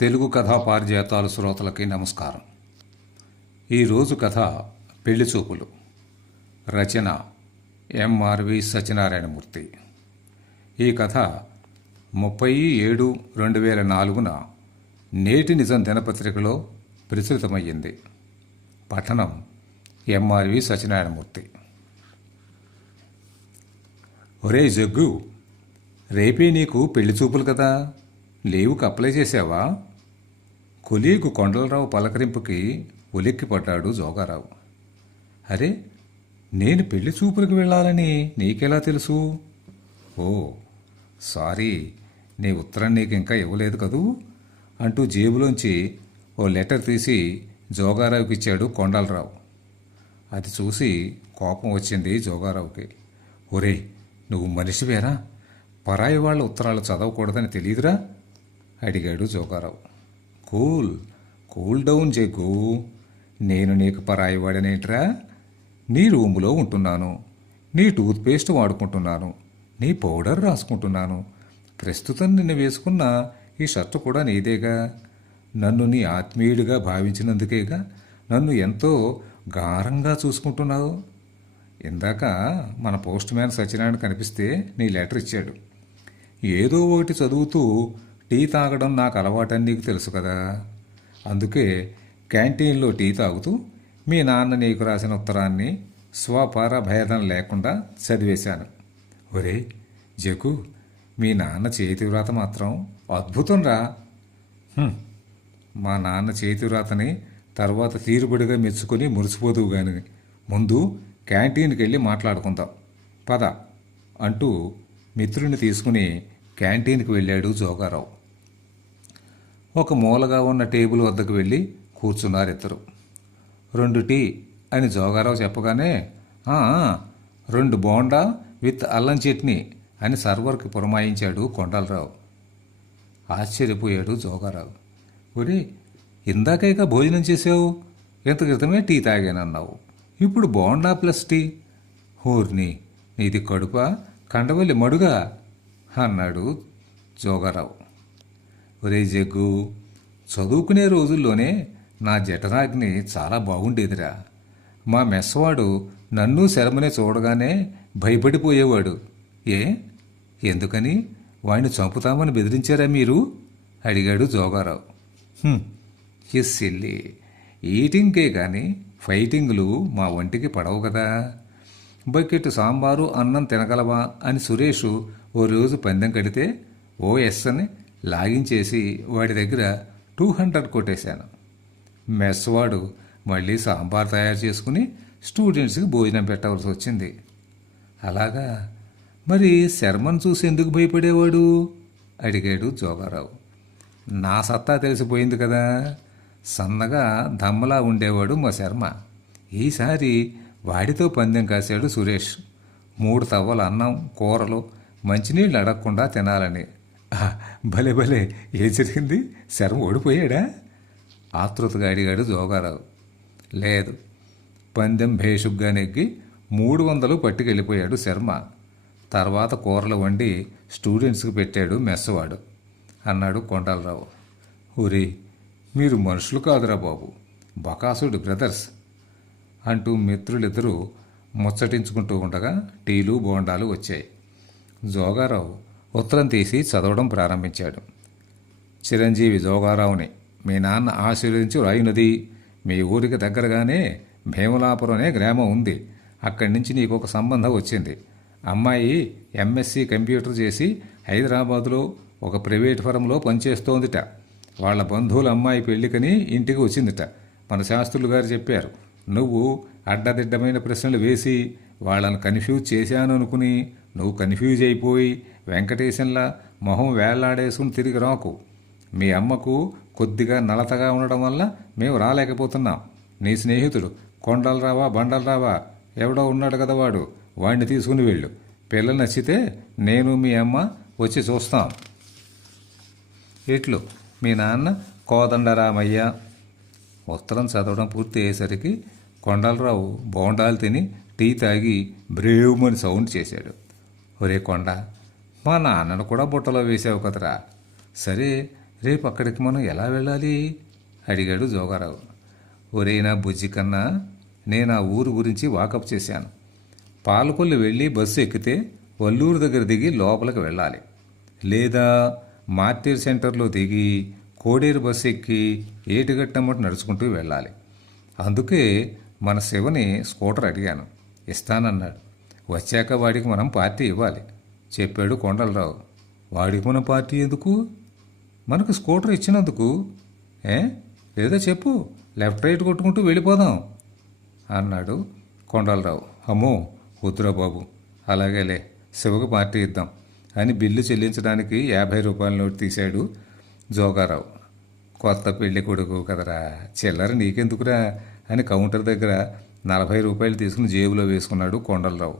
తెలుగు కథా పారిజాతాలు శ్రోతలకి నమస్కారం. ఈరోజు కథ పెళ్లి చూపులు. రచన ఎంఆర్వి సత్యనారాయణమూర్తి. ఈ కథ 30/7/2004 నేటి నిజం దినపత్రికలో ప్రచురితమయ్యింది. పఠనం ఎంఆర్వి సత్యనారాయణమూర్తి. ఒరే జగ్గు, రేపే నీకు పెళ్లి చూపులు కదా, లీవుకు అప్లై చేశావా? కొలీగు కొండలరావు పలకరింపుకి ఉలిక్కిపడ్డాడు జోగారావు. అరే, నేను పెళ్లి చూపులకు వెళ్ళాలని నీకెలా తెలుసు? ఓ సారీ, నీ ఉత్తరం నీకు ఇంకా ఇవ్వలేదు కదూ అంటూ జేబులోంచి ఓ లెటర్ తీసి జోగారావుకి ఇచ్చాడు కొండలరావు. అది చూసి కోపం వచ్చింది జోగారావుకి. ఒరే, నువ్వు మనిషివేరా? పరాయి వాళ్ళ ఉత్తరాలు చదవకూడదని తెలియదురా అడిగాడు జోగారావు. కూల్ డౌన్ జగ్గు, నేను నీకు పరాయి వాడనేట్రా? నీ రూములో ఉంటున్నాను, నీ టూత్పేస్ట్ వాడుకుంటున్నాను, నీ పౌడర్ రాసుకుంటున్నాను, ప్రస్తుతం నిన్ను వేసుకున్న ఈ షర్టు కూడా నీదేగా. నన్ను నీ ఆత్మీయుడిగా భావించినందుకేగా నన్ను ఎంతో గారంగా చూసుకుంటున్నావు. ఇందాక మన పోస్ట్ మ్యాన్ సత్యనారాయణ కనిపిస్తే నీ లెటర్ ఇచ్చాడు. ఏదో ఒకటి చదువుతూ టీ తాగడం నాకు అలవాటని నీకు తెలుసు కదా. అందుకే క్యాంటీన్లో టీ తాగుతూ మీ నాన్న నీకు రాసిన ఉత్తరాన్ని స్వపర భేదం లేకుండా చదివేశాను. ఒరే జగ్గు, మీ నాన్న చేతివ్రాత మాత్రం అద్భుతం రా. మా నాన్న చేతివ్రాతని తర్వాత తీరుబడిగా మెచ్చుకొని మురిసిపోదువు గాని ముందు క్యాంటీన్కి వెళ్ళి మాట్లాడుకుందాం పద అంటూ మిత్రుని తీసుకుని క్యాంటీన్కి వెళ్ళాడు జోగారావు. ఒక మూలగా ఉన్న టేబుల్ వద్దకు వెళ్ళి కూర్చున్నారిద్దరు. 2 టీ అని జోగారావు చెప్పగానే 2 బోండా విత్ అల్లం చట్నీ అని సర్వర్కి పురమాయించాడు కొండలరావు. ఆశ్చర్యపోయాడు జోగారావు. ఒరే, ఇందాకేక భోజనం చేసావు, ఇంత క్రితమే టీ తాగానన్నావు, ఇప్పుడు బోండా ప్లస్ టీ? హోర్ని, నీది కడుపా కండవల్లి మడుగా అన్నాడు జోగారావు. ఒరే జగ్గు, చదువుకునే రోజుల్లోనే నా జఠరాగ్ని చాలా బాగుండేదిరా. మా మెస్వాడు నన్ను శరమనే చూడగానే భయపడిపోయేవాడు. ఎందుకని? వాడిని చంపుతామని బెదిరించారా మీరు అడిగాడు జోగారావు. సిల్లి, ఈటింగ్కే కానీ ఫైటింగ్లు మా ఒంటికి పడవు కదా. బకెట్ సాంబారు అన్నం తినగలవా అని సురేష్ ఓ రోజు పందెం కడితే ఓఎస్ అని లాగించేసి వాడి దగ్గర 200 కొట్టేశాను. మెస్వాడు మళ్ళీ సాంబార్ తయారు చేసుకుని స్టూడెంట్స్కి భోజనం పెట్టవలసి వచ్చింది. అలాగా, మరి శర్మను చూసి ఎందుకు భయపడేవాడు అడిగాడు జోగారావు. నా సత్తా తెలిసిపోయింది కదా. సన్నగా దమ్మలా ఉండేవాడు మా శర్మ. ఈసారి వాడితో పందెం కాశాడు సురేష్. 3 తవ్వల అన్నం, కూరలు, మంచినీళ్ళు అడగకుండా తినాలని. భలే భలే, ఏం జరిగింది? శర్మ ఓడిపోయాడా ఆతృతగా అడిగాడు జోగారావు. లేదు, పందెం భేషుగ్గా నెగ్గి 300 పట్టుకెళ్ళిపోయాడు శర్మ. తర్వాత కూరలు వండి స్టూడెంట్స్కి పెట్టాడు మెస్సవాడు అన్నాడు కొండలరావు. ఊరి, మీరు మనుషులు కాదురా బాబు, బకాసుడు బ్రదర్స్ అంటూ మిత్రులిద్దరూ ముచ్చటించుకుంటూ ఉండగా టీలు బోండాలు వచ్చాయి. జోగారావు ఉత్తరం తీసి చదవడం ప్రారంభించాడు. చిరంజీవి జోగారావుని మీ నాన్న ఆశీర్వదించి రాయినది. మీ ఊరికి దగ్గరగానే భీమలాపురం అనే గ్రామం ఉంది. అక్కడి నుంచి నీకు ఒక సంబంధం వచ్చింది. అమ్మాయి ఎంఎస్సి కంప్యూటర్ చేసి హైదరాబాదులో ఒక ప్రైవేట్ ఫరంలో పనిచేస్తోందిట. వాళ్ళ బంధువుల అమ్మాయి పెళ్లికని ఇంటికి వచ్చిందిట. మన శాస్త్రులు గారు చెప్పారు. నువ్వు అడ్డదిడ్డమైన ప్రశ్నలు వేసి వాళ్ళని కన్ఫ్యూజ్ చేశాను అనుకుని నువ్వు కన్ఫ్యూజ్ అయిపోయి వెంకటేశంలా మొహం వేళ్లాడేసుకుని తిరిగి రాకు. మీ అమ్మకు కొద్దిగా నలతగా ఉండడం వల్ల మేము రాలేకపోతున్నాం. నీ స్నేహితుడు కొండలరావా బండలరావా ఎవడో ఉన్నాడు కదా, వాడిని తీసుకుని వెళ్ళు. పిల్లలు నచ్చితే నేను మీ అమ్మ వచ్చి చూస్తాం. ఇట్లు మీ నాన్న కోదండరామయ్య. ఉత్తరం చదవడం పూర్తి అయ్యేసరికి కొండలరావు బోండాలు తిని టీ తాగి బ్రేవుమని సౌండ్ చేశాడు. ఒరే కొండ, మా నాన్నను కూడా బుట్టలో వేసావు కదరా. సరే, రేపు అక్కడికి మనం ఎలా వెళ్ళాలి అడిగాడు జోగారావు. ఒరేనా బుజ్జి కన్నా, నేను ఆ ఊరు గురించి వాకప్ చేశాను. పాలకొల్లు వెళ్ళి బస్సు ఎక్కితే వల్లూరు దగ్గర దిగి లోపలికి వెళ్ళాలి. లేదా మార్టీర్ సెంటర్లో దిగి కోడేరు బస్సు ఎక్కి ఏటిగట్టమ్మట నడుచుకుంటూ వెళ్ళాలి. అందుకే మన శివని స్కూటర్ అడిగాను, ఇస్తానన్నాడు. వచ్చాక వాడికి మనం పార్టీ ఇవ్వాలి చెప్పాడు కొండలరావు. వాడికి మనం పార్టీ ఎందుకు? మనకు స్కూటర్ ఇచ్చినందుకు. ఏ లేదా చెప్పు, లెఫ్ట్ రైట్ కొట్టుకుంటూ వెళ్ళిపోదాం అన్నాడు కొండలరావు. అమ్మో వద్దురా బాబు, అలాగేలే, శివకు పార్టీ ఇద్దాం అని బిల్లు చెల్లించడానికి 50 రూపాయల నోటు తీశాడు జోగారావు. కొత్త పెళ్లి కొడుకు కదరా, చిల్లర నీకెందుకురా అని కౌంటర్ దగ్గర 40 రూపాయలు తీసుకుని జేబులో వేసుకున్నాడు కొండలరావు.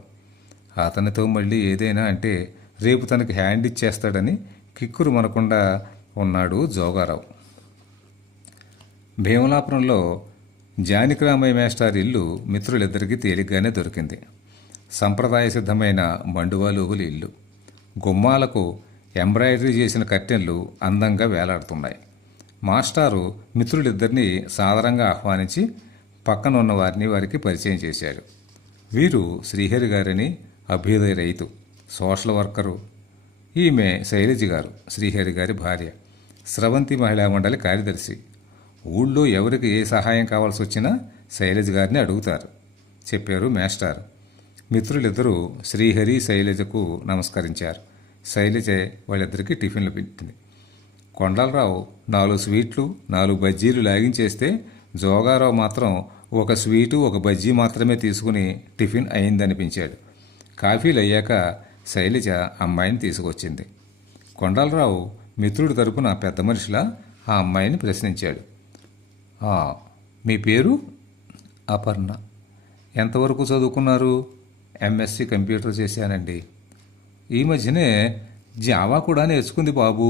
అతనితో మళ్ళీ ఏదైనా అంటే రేపు తనకి హ్యాండ్ ఇచ్చేస్తాడని కిక్కురు మనకుండా ఉన్నాడు జోగారావు. భీమలాపురంలో జానకిరామయ్య మేస్టార్ ఇల్లు మిత్రులిద్దరికీ తేలిగ్గానే దొరికింది. సంప్రదాయ సిద్ధమైన మండువాలోగుల ఇల్లు. గుమ్మాలకు ఎంబ్రాయిడరీ చేసిన కర్టెన్లు అందంగా వేలాడుతున్నాయి. మాస్టారు మిత్రులిద్దరినీ సాదరంగా ఆహ్వానించి పక్కన ఉన్న వారిని వారికి పరిచయం చేశాడు. వీరు శ్రీహరి గారని అభ్యుదయ రైతు, సోషల్ వర్కరు. ఈమె శైలజ గారు, శ్రీహరి గారి భార్య, స్రవంతి మహిళా మండలి కార్యదర్శి. ఊళ్ళో ఎవరికి ఏ సహాయం కావాల్సి వచ్చినా శైలజ గారిని అడుగుతారు చెప్పారు మేస్టారు. మిత్రులిద్దరూ శ్రీహరి శైలజకు నమస్కరించారు. శైలజ వాళ్ళిద్దరికీ టిఫిన్లు పెట్టింది. కొండలరావు 4 స్వీట్లు 4 బజ్జీలు లాగించేస్తే జోగారావు మాత్రం 1 స్వీటు 1 బజ్జీ మాత్రమే తీసుకుని టిఫిన్ అయిందనిపించాడు. కాఫీలు అయ్యాక శైలజ అమ్మాయిని తీసుకొచ్చింది. కొండలరావు మిత్రుడి తరపున పెద్ద మనిషిలా ఆ అమ్మాయిని ప్రశ్నించాడు. మీ పేరు? అపర్ణ. ఎంతవరకు చదువుకున్నారు? ఎంఎస్సి కంప్యూటర్ చేశానండి. ఈ మధ్యనే జావా కూడా నేర్చుకుంది బాబు.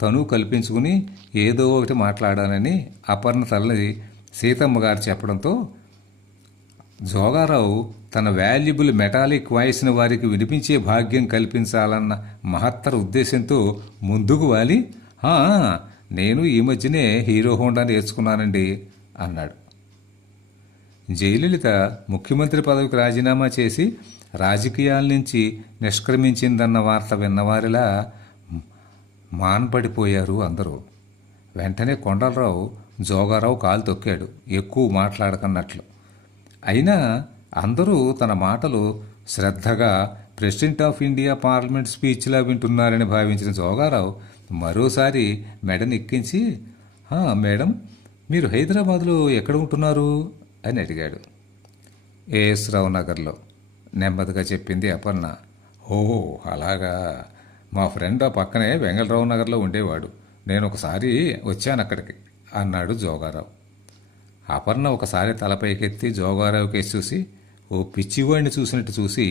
తను కల్పించుకుని ఏదో ఒకటి మాట్లాడానని అపర్ణ తల్లి సీతమ్మ గారు చెప్పడంతో జోగారావు తన వాల్యుబుల్ మెటాలిక్ వాయిస్ని వారికి వినిపించే భాగ్యం కల్పించాలన్న మహత్తర ఉద్దేశంతో ముందుకు వాలి, నేను ఈ మధ్యనే హీరో హోండా నేర్చుకున్నానండి అన్నాడు. జయలలిత ముఖ్యమంత్రి పదవికి రాజీనామా చేసి రాజకీయాల నుంచి నిష్క్రమించిందన్న వార్త విన్నవారిలా మాన్పడిపోయారు అందరూ. వెంటనే కొండలరావు జోగారావు కాలు తొక్కాడు, ఎక్కువ మాట్లాడకన్నట్లు. అయినా అందరూ తన మాటలు శ్రద్ధగా ప్రెసిడెంట్ ఆఫ్ ఇండియా పార్లమెంట్ స్పీచ్లా వింటున్నారని భావించిన జోగారావు మరోసారి మెడని ఎక్కించి, మేడం, మీరు హైదరాబాద్లో ఎక్కడ ఉంటున్నారు అని అడిగాడు. ఏఎస్ రావు నగర్లో నెమ్మదిగా చెప్పింది అపర్ణ. ఓహో అలాగా, మా ఫ్రెండ్ ఆ పక్కనే వెంగళరావు నగర్లో ఉండేవాడు. నేను ఒకసారి వచ్చాను అక్కడికి అన్నాడు జోగారావు. అపర్ణ ఒకసారి తలపైకెత్తి జోగారావు కేసి చూసి ఓ పిచ్చివాడిని చూసినట్టు చూసి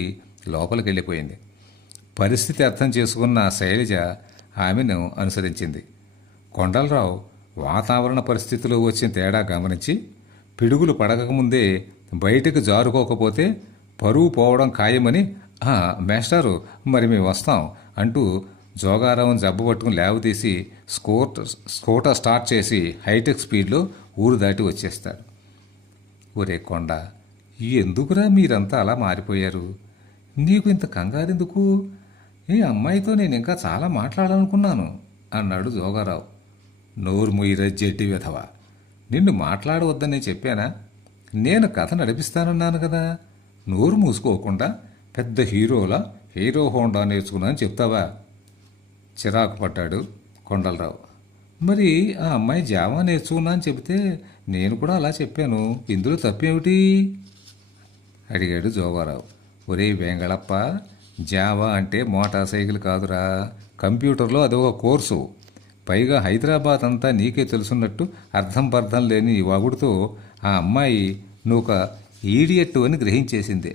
లోపలికి వెళ్ళిపోయింది. పరిస్థితి అర్థం చేసుకున్న శైలజ ఆమెను అనుసరించింది. కొండలరావు వాతావరణ పరిస్థితిలో వచ్చిన తేడా గమనించి పిడుగులు పడకముందే బయటకు జారుకోకపోతే పరువు పోవడం ఖాయమని, మేస్టారు మరి మేము వస్తాం అంటూ జోగారావుని జబ్బు పట్టుకుని లేవతీసి స్కూటర్ స్టార్ట్ చేసి హైటెక్ స్పీడ్లో ఊరు దాటి వచ్చేస్తాడు. ఒరే కొండ, ఎందుకురా మీరంతా అలా మారిపోయారు? నీకు ఇంత కంగారెందుకు? ఈ అమ్మాయితో నేను ఇంకా చాలా మాట్లాడాలనుకున్నాను అన్నాడు జోగారావు. నోరు ముయ్యిరా జెట్టి విధవా, నిన్ను మాట్లాడవద్దని చెప్పానా? నేను కథ నడిపిస్తానన్నాను కదా. నోరు మూసుకోకుండా పెద్ద హీరోలా హీరో హోండా నేర్చుకున్నాను చెప్తావా? చిరాకు పడ్డాడు కొండలరావు. మరి ఆ అమ్మాయి జావా నేర్చుకున్నా అని చెబితే నేను కూడా అలా చెప్పాను, ఇందులో తప్పేమిటి అడిగాడు జోగారావు. ఒరే వెంగళప్ప, జావా అంటే మోటార్ సైకిల్ కాదురా, కంప్యూటర్లో అదొక కోర్సు. పైగా హైదరాబాద్ అంతా నీకే తెలుసున్నట్టు అర్థం పర్థం లేని ఈ వాగుడుతో ఆ అమ్మాయి నువ్వు ఒక ఈడియట్టు అని గ్రహించేసింది.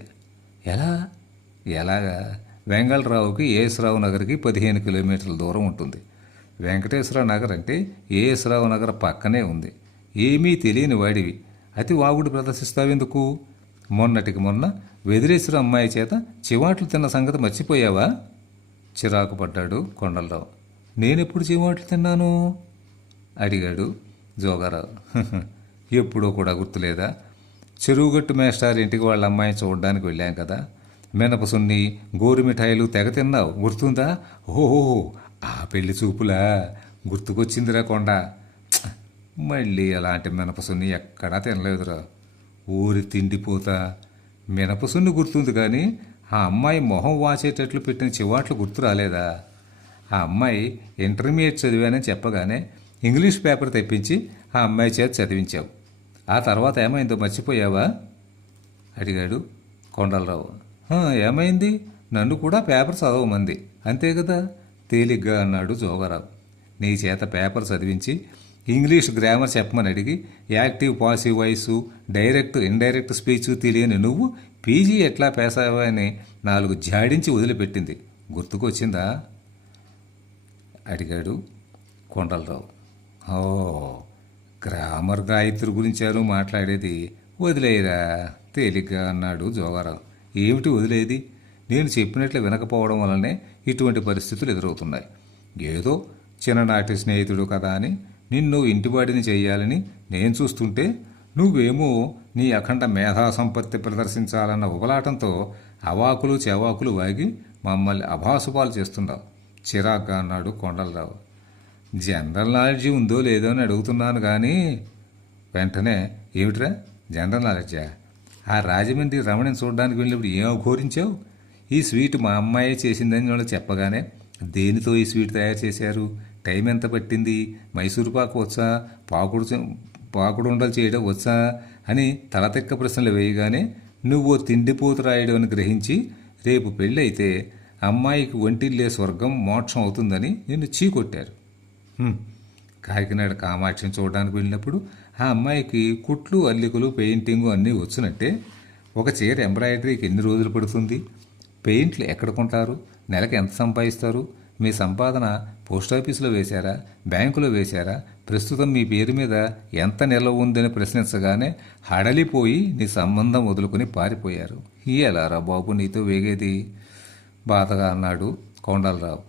ఎలాగా? వెంగళరావుకి ఏఎస్రావు నగర్కి 15 కిలోమీటర్ల దూరం ఉంటుంది. వెంకటేశ్వర నగర్ అంటే ఏఎస్రావు నగర్ పక్కనే ఉంది. ఏమీ తెలియని వాడివి అతి వాగుడు ప్రదర్శిస్తావెందుకు? మొన్నటికి మొన్న వెదిరేశ్వర అమ్మాయి చేత చివాట్లు తిన్న సంగతి మర్చిపోయావా? చిరాకు పడ్డాడు కొండలరావు. నేనెప్పుడు చీవాట్లు తిన్నాను అడిగాడు జోగారావు. ఎప్పుడో కూడా గుర్తులేదా? చెరువుగట్టు మేస్టార్ ఇంటికి వాళ్ళ అమ్మాయిని చూడడానికి వెళ్ళాం కదా, మినపసున్ని గోరు మిఠాయిలు తెగ తిన్నావు, గుర్తుందా? ఓహో, ఆ పెళ్లి చూపులా? గుర్తుకొచ్చిందిరా కొండ. మళ్ళీ అలాంటి మినపసున్ని ఎక్కడా తినలేదురా. ఊరి తిండిపోతా. మినపసున్ని గుర్తుంది కానీ ఆ అమ్మాయి మొహం వాచేటట్లు పెట్టిన చివాట్లు గుర్తు రాలేదా? ఆ అమ్మాయి ఇంటర్మీడియట్ చదివానని చెప్పగానే ఇంగ్లీష్ పేపర్ తెప్పించి ఆ అమ్మాయి చేత చదివించావు. ఆ తర్వాత ఏమైందో మర్చిపోయావా అడిగాడు కొండలరావు. ఏమైంది? నన్ను కూడా పేపర్ చదవమంది, అంతే కదా తేలిగ్గా అన్నాడు జోగారావు. నీ చేత పేపర్ చదివించి ఇంగ్లీష్ గ్రామర్ చెప్పమని అడిగి active passive voice direct indirect speech తెలియని నువ్వు పీజీ ఎట్లా పేసావా అని 4 జాడించి వదిలిపెట్టింది గుర్తుకొచ్చిందా అడిగాడు కొండలరావు. ఓ, గ్రామర్ గాయత్రి గురించాను మాట్లాడేది, వదిలేయరా తేలిగ్గా అన్నాడు జోగారావు. ఏమిటి వదిలేది? నేను చెప్పినట్లు వినకపోవడం వల్లనే ఇటువంటి పరిస్థితులు ఎదురవుతున్నాయి. ఏదో చిన్ననాటి స్నేహితుడు కదా అని నిన్ను ఇంటివాడిని చేయాలని నేను చూస్తుంటే నువ్వేమో నీ అఖండ మేధా సంపత్తి ప్రదర్శించాలన్న ఉబలాటంతో అవాకులు చెవాకులు వాగి మమ్మల్ని అభాసుపాలు చేస్తున్నావు చిరాగ్గా అన్నాడు కొండలరావు. జనరల్ నాలెడ్జి ఉందో లేదో అని అడుగుతున్నాను కానీ వెంటనే ఏమిట్రా జనరల్ నాలెడ్జా? ఆ రాజమండ్రి రమణిని చూడడానికి వెళ్ళినప్పుడు ఏం ఘోరించావు? ఈ స్వీట్ మా అమ్మాయి చేసిందని వాళ్ళు చెప్పగానే దేనితో ఈ స్వీట్ తయారు చేశారు, టైం ఎంత పట్టింది, మైసూరు పాకు వచ్చా, పాకుడు ఉండలు చేయడం వచ్చా అని తలతెక్క ప్రశ్నలు వేయగానే నువ్వు తిండిపోతు రాయడం అని గ్రహించి రేపు పెళ్ళైతే అమ్మాయికి ఒంటిల్లే స్వర్గం మోక్షం అవుతుందని నిన్ను చీకొట్టారు. కాకినాడ కామాక్షిని చూడడానికి వెళ్ళినప్పుడు ఆ అమ్మాయికి కుట్లు అల్లికలు పెయింటింగు అన్నీ వచ్చినట్టే ఒక చీర ఎంబ్రాయిడరీకి ఎన్ని రోజులు పడుతుంది, పెయింట్లు ఎక్కడ కొంటారు, నెలకు ఎంత సంపాదిస్తారు, మీ సంపాదన పోస్టాఫీసులో వేశారా, బ్యాంకులో వేశారా, ప్రస్తుతం మీ పేరు మీద ఎంత నిల్వ ఉందని ప్రశ్నించగానే హడలిపోయి నీ సంబంధం వదులుకుని పారిపోయారు. ఎలారా బాబు నీతో వేగేది బాధగా అన్నాడు కొండలరావు.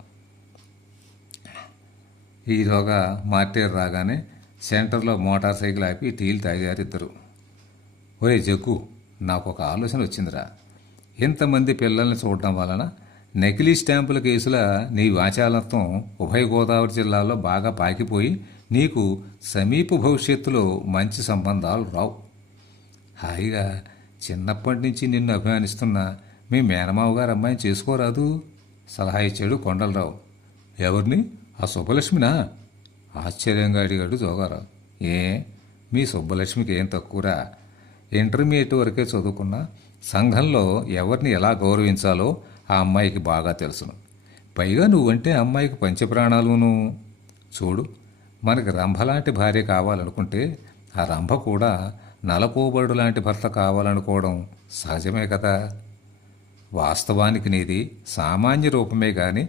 ఈలోగా మార్టేరు రాగానే సెంటర్లో మోటార్ సైకిల్ ఆపి టీలు తాగారు ఇద్దరు. ఒరే జగ్గు, నాకు ఒక ఆలోచన వచ్చిందిరా. ఇంతమంది పిల్లల్ని చూడటం వలన నకిలీ స్టాంపుల కేసుల నీ వాచాలత్వం ఉభయ గోదావరి జిల్లాలో బాగా పాకిపోయి నీకు సమీప భవిష్యత్తులో మంచి సంబంధాలు రావు. హాయిగా చిన్నప్పటి నుంచి నిన్ను అభిమానిస్తున్న మీ మేనమావ గారు అమ్మాయిని చేసుకోరాదు సలహా ఇచ్చాడు కొండలరావు. ఎవరిని? ఆ సుబ్బలక్ష్మినా ఆశ్చర్యంగా అడిగాడు జోగారావు. ఏ, మీ సుబ్బలక్ష్మికి ఏం తక్కువరా? ఇంటర్మీడియట్ వరకే చదువుకున్నా సంఘంలో ఎవరిని ఎలా గౌరవించాలో ఆ అమ్మాయికి బాగా తెలుసును. పైగా నువ్వంటే అమ్మాయికి పంచప్రాణాలును. చూడు, మనకి రంభ లాంటి భార్య కావాలనుకుంటే ఆ రంభ కూడా నలకోబడు లాంటి భర్త కావాలనుకోవడం సహజమే కదా. వాస్తవానికి నీది సామాన్య రూపమే గాని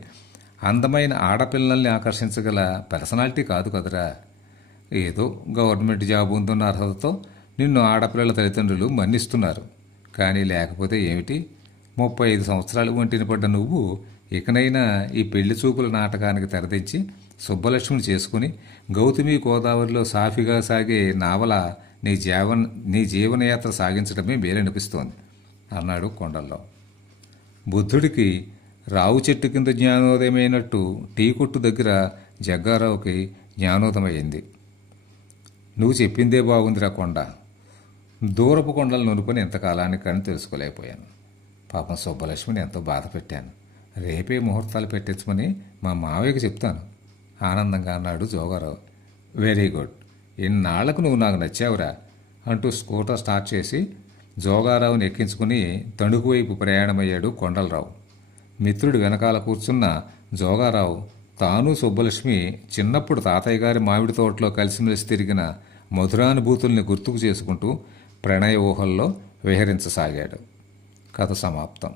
అందమైన ఆడపిల్లల్ని ఆకర్షించగల పర్సనాలిటీ కాదు కదరా. ఏదో గవర్నమెంట్ జాబ్ ఉందన్న అర్హతతో నిన్ను ఆడపిల్లల తల్లిదండ్రులు మన్నిస్తున్నారు. కానీ లేకపోతే ఏమిటి, 35 సంవత్సరాలు ఒంటిన పడ్డ నువ్వు ఇకనైనా ఈ పెళ్లి చూపుల నాటకానికి తెరదించి సుబ్బలక్ష్మిని చేసుకుని గౌతమి గోదావరిలో సాఫీగా సాగే నావల నీ జీవనయాత్ర సాగించడమే మేలనిపిస్తోంది అన్నాడు కొండలరావు. బుద్ధుడికి రావు చెట్టు కింద జ్ఞానోదయమైనట్టు టీ కొట్టు దగ్గర జగ్గారావుకి జ్ఞానోదయమైంది. నువ్వు చెప్పిందే బాగుందిరా కొండ. దూరపు కొండలు నునుకొని ఎంతకాలానికి కానీ తెలుసుకోలేకపోయాను. పాపం సుబ్బలక్ష్మిని ఎంతో బాధ పెట్టాను. రేపే ముహూర్తాలు పెట్టించమని మా మావయ్యకి చెప్తాను ఆనందంగా అన్నాడు జోగారావు. వెరీ గుడ్, ఇన్నాళ్లకు నువ్వు నాకు నచ్చావురా అంటూ స్కూటర్ స్టార్ట్ చేసి జోగారావుని ఎక్కించుకుని తణుకు వైపు ప్రయాణమయ్యాడు కొండలరావు. మిత్రుడు వెనకాల కూర్చున్న జోగారావు తాను సుబ్బలక్ష్మి చిన్నప్పుడు తాతయ్య గారి మామిడి తోటలో కలిసిమెలిసి తిరిగిన మధురానుభూతుల్ని గుర్తుకు చేసుకుంటూ ప్రణయ ఊహల్లో విహరించసాగాడు. కథ సమాప్తం.